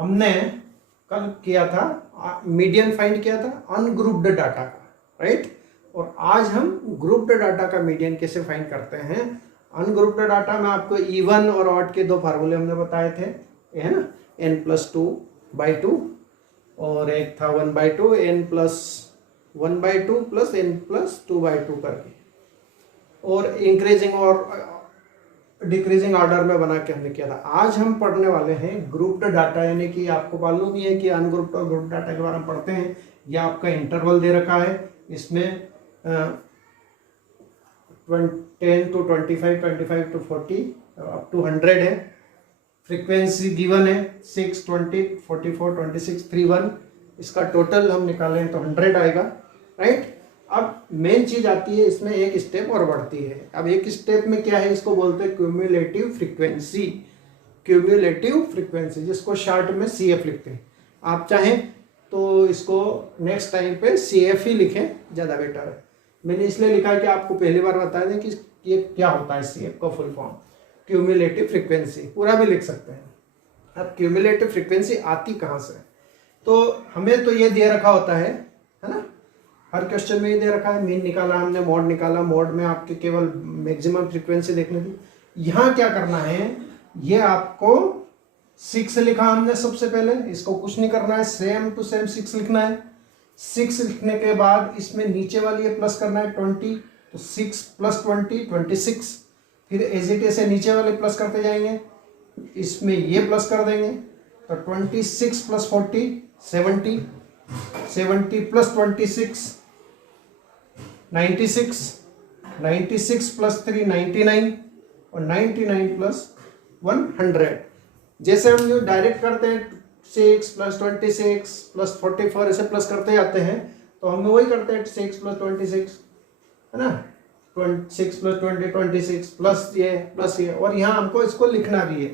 हमने कल किया था मीडियन फाइंड किया था अनग्रुप्ड डाटा का, राइट। और आज हम ग्रुप्ड डाटा का मीडियन कैसे फाइंड करते हैं। अनग्रुप्ड डाटा में आपको इवन और ऑड के दो फार्मूले हमने बताए थे, ये है ना, n+2/2 और एक था 1/2 n+1/2 प्लस n+2/2 करके, और इंक्रीजिंग और डिक्रीजिंग ऑर्डर में बना के हमने किया था। आज हम पढ़ने वाले हैं ग्रुप्ड डाटा, यानी कि आपको मालूम ही है कि अनग्रुप्ड और ग्रुप्ड डाटा के बारे में पढ़ते हैं। यह आपका इंटरवल दे रखा है, इसमें 10 to 25, 25 to 40 अप टू 100 है। फ्रीक्वेंसी गिवन है 6, 20, 44, 26, 31। इसका टोटल हम निकालें तो 100 आएगा, राइट। अब मेन चीज आती है इसमें, एक स्टेप और बढ़ती है। अब एक स्टेप में क्या है, इसको बोलते हैं क्यूमुलेटिव फ्रीक्वेंसी। क्यूमुलेटिव फ्रीक्वेंसी जिसको शॉर्ट में CF लिखते हैं। आप चाहें तो इसको नेक्स्ट टाइम पे CF ही लिखें, ज़्यादा बेटर है। मैंने इसलिए लिखा है कि आपको पहली बार बता दें कि ये क्या होता है। CF का फुल फॉर्म क्यूमुलेटिव फ्रीक्वेंसी, पूरा भी लिख सकते हैं। अब क्यूमुलेटिव फ्रीक्वेंसी आती कहाँ से, तो हमें तो ये दे रखा होता है ना, हर क्वेश्चन में ये दे रखा है। मीन निकाला हमने, मॉड निकाला, मॉड में आपके केवल मैक्सिमम फ्रीक्वेंसी देखने थी। यहाँ क्या करना है, ये आपको 6 लिखा हमने सबसे पहले, इसको कुछ नहीं करना है, सेम टू सेम 6 लिखना है। 6 लिखने के बाद इसमें नीचे वाली ये प्लस करना है 20, तो 6 + 20 26। फिर एज इट ऐसे नीचे वाले प्लस करते जाएंगे, इसमें ये प्लस कर देंगे, तो 26 + 40 70, 70 + 26 96, 96 + 3 99, और 99 + 100। जैसे हम जो डायरेक्ट करते हैं 6 + 26 + 44 ऐसे प्लस करते जाते हैं, तो हम वही करते हैं 6 + 26 है ना, 6 + 20 26 प्लस ये, और यहाँ हमको इसको लिखना भी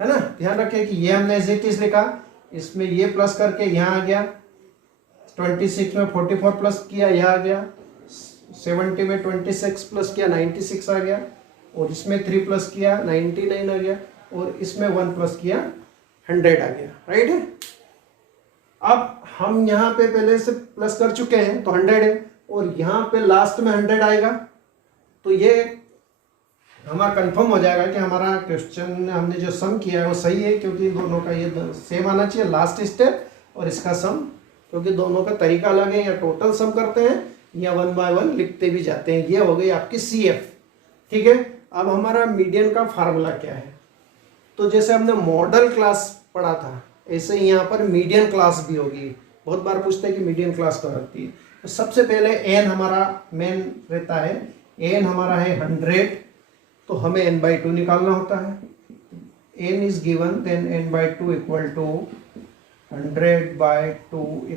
है ना। ध्यान रखें कि ये हमने एज इट इज लिखा, इसमें ये प्लस करके यहाँ आ गया, 26 में 44 प्लस किया, यहाँ आ गया, 70 में 26 प्लस किया 96 आ गया, और इसमें 3 प्लस किया 99 आ गया, और इसमें 1 प्लस किया 100 आ गया, राइट है। अब हम यहाँ पे पहले से प्लस कर चुके हैं तो 100 है, और यहाँ पे लास्ट में 100 आएगा, तो ये हमारा कंफर्म हो जाएगा कि हमारा क्वेश्चन हमने जो सम किया है वो सही है, क्योंकि दोनों का ये सेम आना चाहिए लास्ट स्टेप और इसका सम, क्योंकि दोनों का तरीका अलग है, या टोटल सम करते हैं या 1 बाय 1 लिखते भी जाते हैं। ये हो गई आपकी CF, ठीक है। अब हमारा मीडियन का फार्मूला क्या है, तो जैसे हमने मॉडल क्लास पढ़ा था, ऐसे ही यहाँ पर मीडियन क्लास भी होगी। बहुत बार पूछते हैं कि मीडियन क्लास कहाँ होती है, तो सबसे पहले n हमारा मेन रहता है, n हमारा है 100, तो हमें n/2 निकालना होता है। n is given, then n/2 = 100/2 =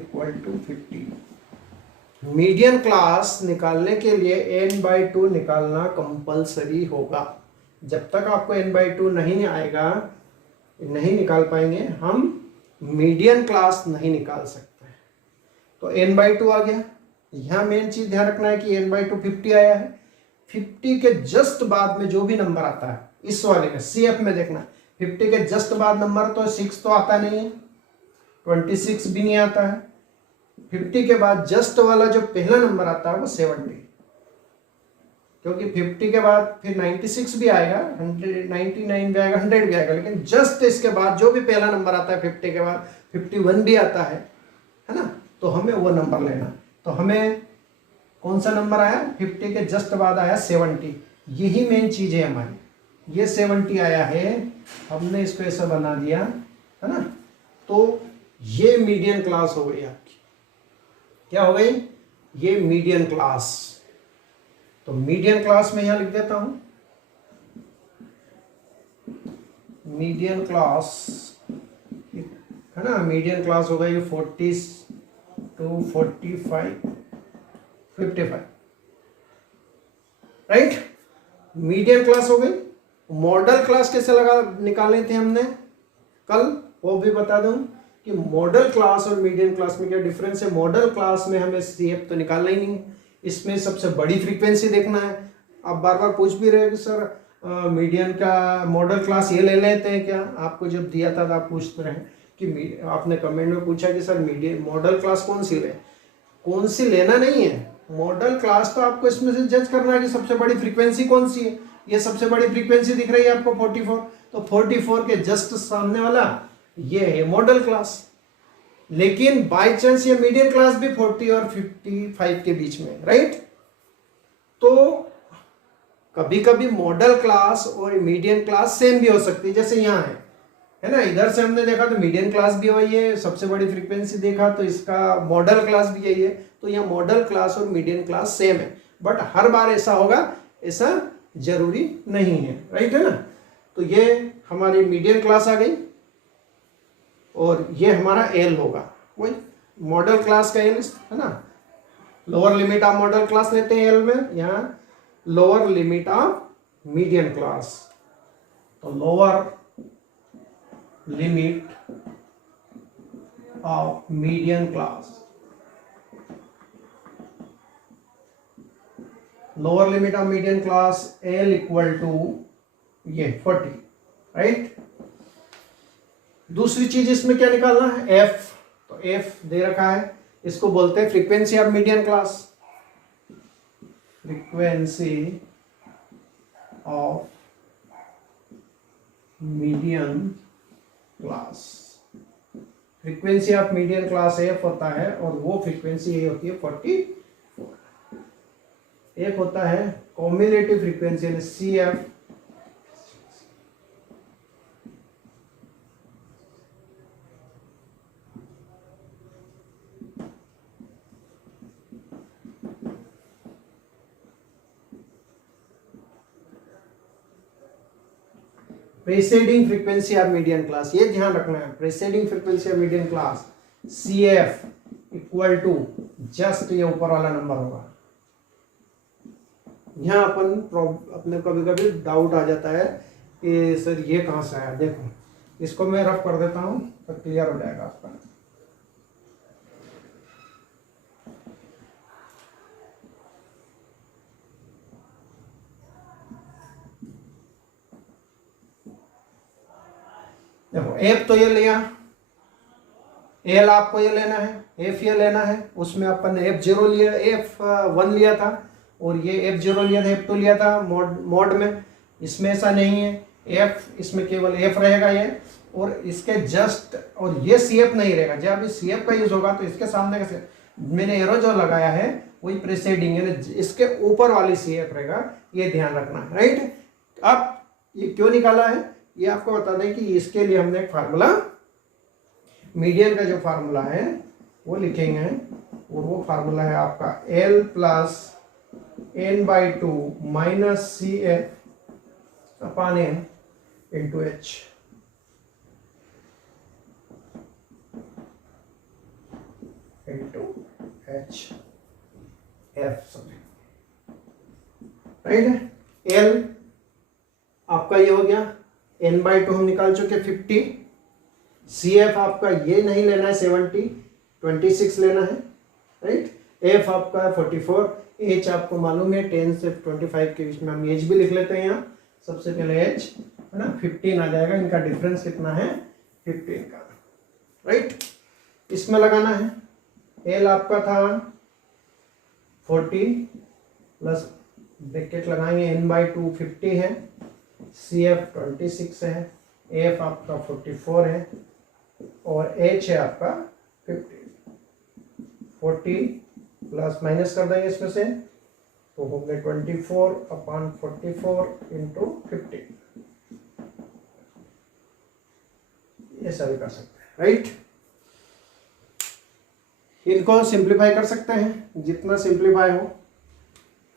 50। Median class निकालने के लिए n/2 निकालना कंपलसरी होगा। जब तक आपको n/2 नहीं आएगा, नहीं निकाल पाएंगे हम, मीडियन क्लास नहीं निकाल सकते। तो n/2 आ गया। यहाँ मेन चीज ध्यान रखना है कि n/2 50 आया है। 50 के जस्ट बाद में जो भी नंबर आता है, इस वाले में CF में देखना, 50 के जस्ट बाद नंबर तो 6 तो आता नहीं है, 26 भी नहीं आता है। 50 के बाद जस्ट वाला जो पहला नंबर आता है वो 70, क्योंकि 50 के बाद फिर 96 भी आएगा, 99 भी आएगा, 100 भी आएगा, लेकिन जस्ट इसके बाद जो भी पहला नंबर आता है 50 के बाद, 51 भी आता है ना, तो हमें वो नंबर लेना। तो हमें कौन सा नंबर आया, 50 के जस्ट बाद आया 70। यही मेन चीज है हमारी, ये 70 आया है, हमने इसको ऐसा बना दिया है ना, तो ये मीडियन क्लास हो गई आपकी। क्या हो गई, ये मीडियन क्लास। तो मीडियन क्लास में यहां लिख देता हूं, मीडियन क्लास है ना, मीडियन क्लास हो गई 40 to 45 55, राइट। मीडियन क्लास हो गई। मॉडल क्लास कैसे निकाले थे हमने कल, वो भी बता दूं कि मॉडल क्लास और मीडियन क्लास में क्या डिफरेंस है। मॉडल क्लास में हमें CF तो निकालना ही नहीं, इसमें सबसे बड़ी फ्रीक्वेंसी देखना है। आप बार बार पूछ भी रहे कि सर मीडियन का मॉडल क्लास ये ले लेते हैं क्या, आपको जब दिया था तो आप पूछते रहे कि आपने कमेंट में पूछा कि सर मीडियन मॉडल क्लास कौन सी ले, कौन सी लेना नहीं है। मॉडल क्लास तो आपको इसमें से जज करना है कि सबसे बड़ी फ्रीक्वेंसी कौन सी है। ये सबसे बड़ी फ्रीक्वेंसी दिख रही है आपको 44, तो 44 के जस्ट सामने वाला ये है मॉडल क्लास। लेकिन बाय चांस ये मीडियन क्लास भी 40 और 55 के बीच में, राइट। तो कभी कभी मॉडल क्लास और मीडियन क्लास सेम भी हो सकती है, जैसे यहाँ है ना। इधर से हमने देखा तो मीडियन क्लास भी वही है, सबसे बड़ी फ्रीक्वेंसी देखा तो इसका मॉडल क्लास भी यही है। तो यहाँ मॉडल क्लास और मीडियन क्लास सेम है, बट हर बार ऐसा होगा ऐसा जरूरी नहीं है, राइट है ना। तो ये हमारी मीडियन क्लास आ गई और ये हमारा एल होगा, वही मॉडल क्लास का एल है ना। Lower limit of modal class लेते हैं एल में, यहाँ lower limit of median class. तो lower limit of median class, lower limit of median class L equal to ये 40, राइट। दूसरी चीज इसमें क्या निकालना है, एफ। तो एफ दे रखा है, इसको बोलते हैं frequency of median class, frequency of median class. Frequency of median class F होता है और वो फ्रीक्वेंसी ये होती है 44। एक होता है कॉम्युलेटिव फ्रीक्वेंसी यानी C F, preceding frequency of median class. ये ध्यान रखना है, preceding frequency of median class C F equal to just ये ऊपर वाला नंबर होगा। यहाँ अपने कभी कभी डाउट आ जाता है कि सर ये कहाँ से आया। देखो इसको मैं रफ कर देता हूँ तो क्लियर हो जाएगा आपका। देखो एफ तो ये लिया, एल आपको ये लेना है, एफ ये लेना है। उसमें अपन ने F0 लिया, F1 लिया था और ये F0 लिया था, F2 लिया था मोड में। इसमें ऐसा नहीं है, F इसमें केवल F रहेगा ये, और इसके जस्ट और ये CF नहीं रहेगा। जब इस CF का यूज होगा तो इसके सामने का मैंने एरो जो लगाया है वही प्रीसीडिंग है, इसके ऊपर वाली CF रहेगा, ये ध्यान रखना है, राइट। अब ये क्यों निकाला है ये आपको बता दें कि इसके लिए हमने एक फार्मूला, मीडियन का जो फार्मूला है वो लिखेंगे, और वो फार्मूला है आपका L plus n/2 minus CF upon n into H। Right है। L आपका ये हो गया, n/2 हम निकाल चुके 50। CF आपका ये नहीं लेना है 70, 26 लेना है, राइट। F आपका 44, H आपको मालूम है 10 से 25 के बीच में, हम H भी लिख लेते हैं यहाँ। सबसे पहले H है ना 15 आ जाएगा, इनका डिफरेंस कितना है 15 का, राइट। इसमें लगाना है L आपका था 40 प्लस ब्रैकेट लगाएंगे n/2 50 है, CF 26 है, F आपका 44 है और H है आपका 50। 40 प्लस माइनस कर देंगे इसमें से तो हो गए 24 अपॉन 44 इंटू 50। ऐसा भी कर सकते हैं, राइट। इनको सिंप्लीफाई कर सकते हैं जितना सिंप्लीफाई हो।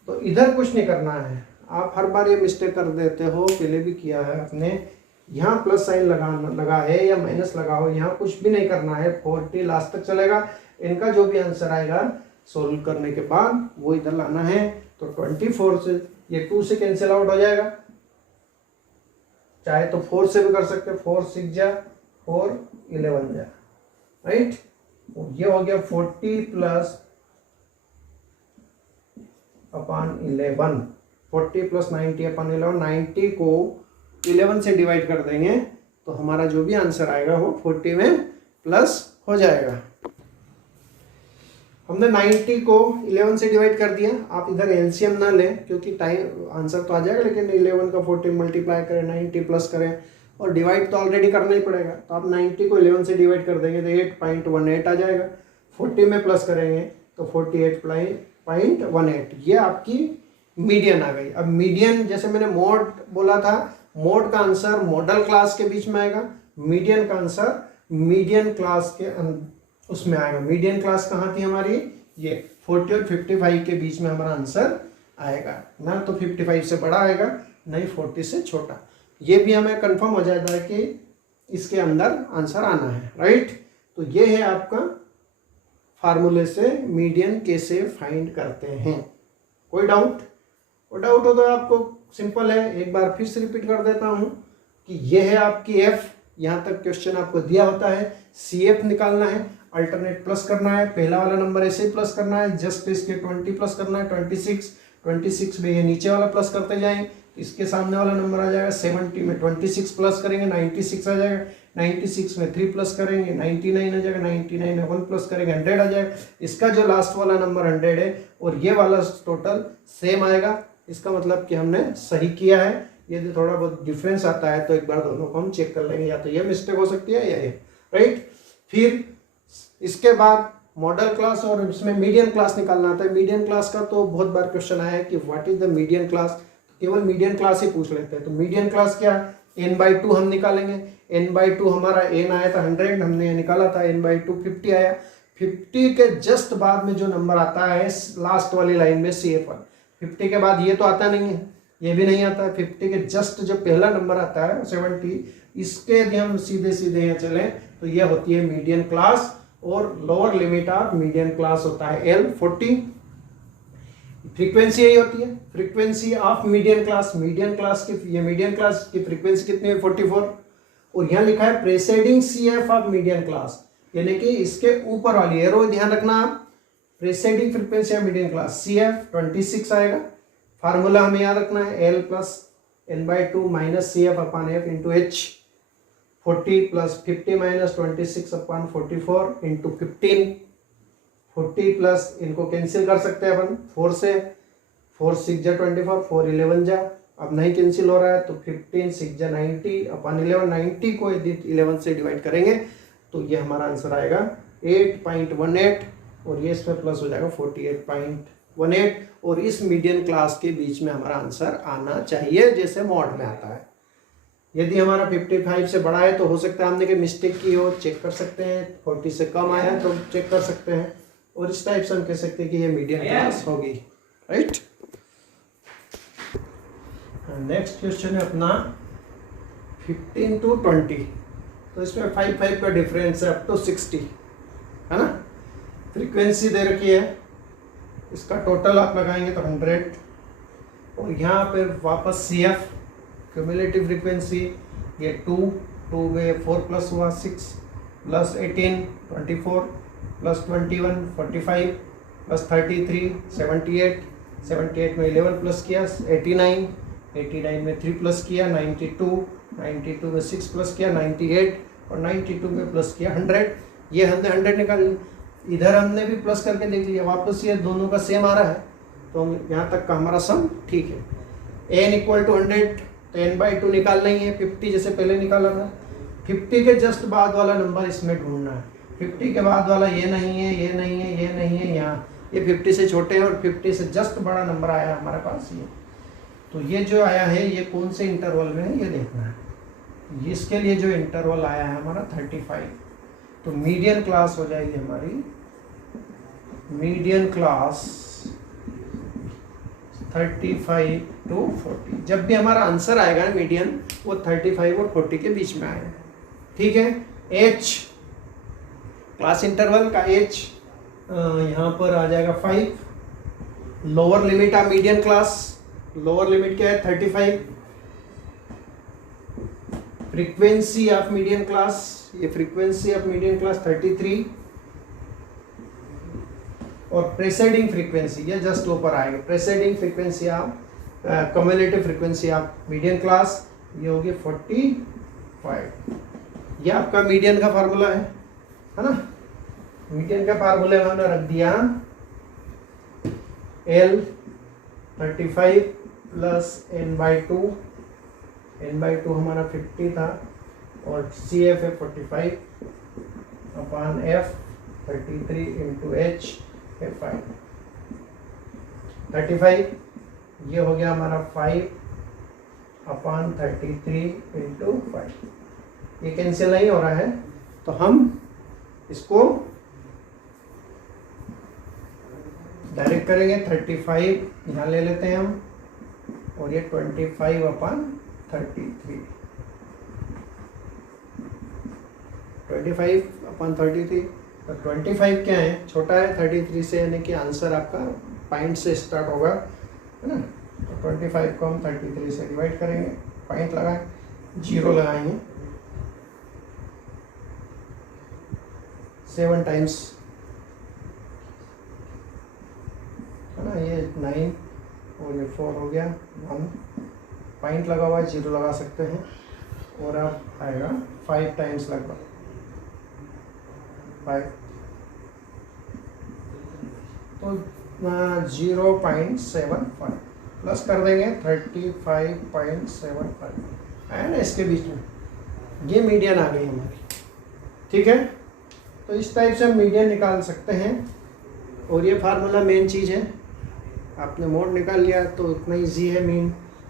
तो इधर कुछ नहीं करना है, आप हर बार ये मिस्टेक कर देते हो, पहले भी किया है आपने। यहाँ प्लस साइन लगा है या माइनस लगा हो, यहाँ कुछ भी नहीं करना है, 40 लास्ट तक चलेगा। इनका जो भी आंसर आएगा सोल्व करने के बाद वो इधर लाना है। तो 24 से ये 2 से कैंसिल आउट हो जाएगा, चाहे तो 4 से भी कर सकते, 4 6 जा 4 11 जा, राइट। ये हो गया 40 प्लस अपॉन 11, 40 प्लस 90 अपॉन 11। 90 को 11 से डिवाइड कर देंगे तो हमारा जो भी आंसर आएगा वो 40 में प्लस हो जाएगा। हमने 90 को 11 से डिवाइड कर दिया। आप इधर एलसीएम ना लें क्योंकि टाइम आंसर तो आ जाएगा, लेकिन 11 का 40 मल्टीप्लाई करें, 90 प्लस करें, और डिवाइड तो ऑलरेडी करना ही पड़ेगा। तो आप 90 को 11 से डिवाइड कर देंगे तो 8.18 आ जाएगा। 40 में प्लस करेंगे तो 48.18, ये आपकी मीडियन आ गई। अब मीडियन, जैसे मैंने मोड बोला था, मोड का आंसर मॉडल क्लास के बीच में आएगा, मीडियन का आंसर मीडियन क्लास के उसमें आएगा। मीडियन क्लास कहाँ थी हमारी, ये 40 और 55 के बीच में हमारा आंसर आएगा ना, तो 55 से बड़ा आएगा, नहीं 40 से छोटा। ये भी हमें कंफर्म हो जाता है कि इसके अंदर आंसर आना है, राइट। तो ये है आपका फार्मूले से मीडियन कैसे फाइंड करते हैं। कोई डाउट हो तो आपको सिंपल है, एक बार फिर से रिपीट कर देता हूँ कि ये है आपकी एफ। यहाँ तक क्वेश्चन आपको दिया होता है, CF निकालना है, अल्टरनेट प्लस करना है, पहला वाला नंबर ऐसे ही प्लस करना है, जस्ट इसके 20 प्लस करना है, 26 में ये नीचे वाला प्लस करते जाएं, इसके सामने वाला नंबर आ जाएगा 70 में 26 प्लस करेंगे 96 आ जाएगा, 96 में 3 प्लस करेंगे 99 आ जाएगा, 99 में 1 प्लस करेंगे 100 आ जाएगा। इसका जो लास्ट वाला नंबर 100 है और ये वाला टोटल सेम आएगा, इसका मतलब कि हमने सही किया है। यदि थोड़ा बहुत डिफरेंस आता है तो एक बार दोनों को हम चेक कर लेंगे, या तो ये मिस्टेक हो सकती है या ये, राइट। फिर इसके बाद मॉडल क्लास और इसमें मीडियन क्लास निकालना आता है। मीडियन क्लास का तो बहुत बार क्वेश्चन आया है कि what is the median class, केवल मीडियन क्लास ही पूछ लेते हैं। तो मीडियन क्लास क्या, n/2 हम निकालेंगे। n/2 हमारा n आया था 100, हमने निकाला था, n/2 50 आया। 50 के जस्ट बाद में जो नंबर आता है लास्ट वाली लाइन में CF1, 50 के बाद ये तो आता नहीं है, ये भी नहीं आता है। 50 के जस्ट जो पहला नंबर आता है 70, इसके यदि हम सीधे यहाँ चलें तो ये होती है मीडियन क्लास, और lower limit of median class होता है L40। फ्रीक्वेंसी यही होती है, frequency of median class. Median class की, ये मीडियन क्लास की फ्रीक्वेंसी कितनी है 44, और यहाँ लिखा है preceding CF of median class, यानी कि इसके ऊपर वाली एरो ध्यान रखना आप, preceding frequency of median class CF 26 आएगा। फार्मूला हमें याद रखना है L plus n/2 minus CF upon F into H, 40 plus 50 minus 26 upon 44 into 15, 40 plus इनको कैंसिल कर सकते हैं अपन 4 से, 4 6 जा 24, 4 11 जा, अब नहीं कैंसिल हो रहा है तो 15 6 जा 90 अपॉन 11, 90 को यदि 11 से डिवाइड करेंगे तो ये हमारा आंसर आएगा 8.18, और ये इसमें प्लस हो जाएगा 48.18, और इस मीडियन क्लास के बीच में हमारा आंसर आना चाहिए जैसे मॉड में आता है। यदि हमारा 55 से बड़ा है तो हो सकता है हमने कोई मिस्टेक की हो, चेक कर सकते हैं। 40 से कम आया है तो चेक कर सकते हैं, और इस टाइप से हम कह सकते हैं कि ये मीडियम क्लास होगी, राइट। नेक्स्ट क्वेश्चन है अपना 15 to 20, तो इसमें 5 का डिफरेंस है अप टू 60, है ना। फ्रीक्वेंसी दे रखी है, इसका टोटल आप लगाएंगे तो 100, और यहाँ पे वापस CF क्यूमुलेटिव फ्रीक्वेंसी, ये 2 में 4 प्लस हुआ 6 प्लस 18 24 प्लस 21 45 प्लस 33 78 में 11 प्लस किया 89 में 3 प्लस किया 92 में 6 प्लस किया 98, और 92 में प्लस किया 100। ये हमने 100 निकाल लिया, इधर हमने भी प्लस करके देख लिया, वापस ये दोनों का सेम आ रहा है, तो हम यहाँ तक का हमारा सम ठीक है। n इक्वल टू 100, तो n/2 निकालना ही है, 50 जैसे पहले निकाला था। 50 के जस्ट बाद वाला नंबर इसमें ढूंढना है, 50 के बाद वाला ये नहीं है, ये नहीं है, ये नहीं है, यहाँ ये 50 से छोटे हैं, और 50 से जस्ट बड़ा नंबर आया हमारे पास ये, तो ये जो आया है ये कौन से इंटरवल में है ये देखना है। इसके लिए जो इंटरवल आया है हमारा 35, तो मीडियन क्लास हो जाएगी हमारी, मीडियन क्लास 35 to 40। जब भी हमारा आंसर आएगा मीडियन, वो 35 और 40 के बीच में आएगा, ठीक है। H क्लास इंटरवल का H यहाँ पर आ जाएगा 5। Lower limit of median class, lower limit क्या है 35। फ्रीक्वेंसी ऑफ मीडियन क्लास, ये फ्रीक्वेंसी ऑफ मीडियन क्लास 33, और प्रेसीडिंग फ्रीक्वेंसी ये जस्ट ऊपर आएगी, preceding frequency of cumulative frequency of median class, ये होगी 45। 5। ये आपका मीडियन का फार्मूला है ना। मीडियन के फार्मूले में हमने रख दिया L 35 प्लस n/2, n/2 हमारा 50 था और CF है 45 अपॉन F 33 इंटू H है 5। 35 ये हो गया हमारा 5 अपॉन 33 इंटू 5। ये कैंसिल नहीं हो रहा है तो हम इसको डायरेक्ट करेंगे। 35 यहाँ ले लेते हैं हम और ये 25 अपॉन 33, 25 अपॉन 33। तो 25 क्या है, छोटा है 33 से, यानी कि आंसर आपका पॉइंट से स्टार्ट होगा, है ना। तो 25 को हम 33 से डिवाइड करेंगे, पॉइंट लगाएं, 0 लगाएंगे, 7 टाइम्स, है ना। ये 9 और ये 4 हो गया, 1 पॉइंट लगा हुआ है, 0 लगा सकते हैं और अब आएगा 5 टाइम्स लगभग 5, तो 0.75 प्लस कर देंगे 35.75 एंड इसके बीच में ये मीडियन आ गई हमारी, ठीक है। तो इस टाइप से हम मीडियन निकाल सकते हैं और ये फार्मूला मेन चीज़ है। आपने मोड निकाल लिया तो इतना ईजी है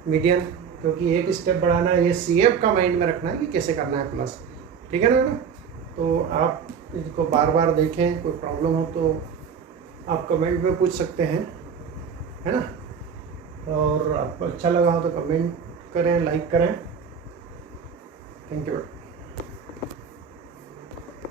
मीडियन, क्योंकि एक स्टेप बढ़ाना है, ये CF का माइंड में रखना है कि कैसे करना है प्लस, ठीक है ना बेटा। तो आप इसको बार बार देखें, कोई प्रॉब्लम हो तो आप कमेंट में पूछ सकते हैं, है ना। और आपको अच्छा लगा हो तो कमेंट करें, लाइक करें। Thank you.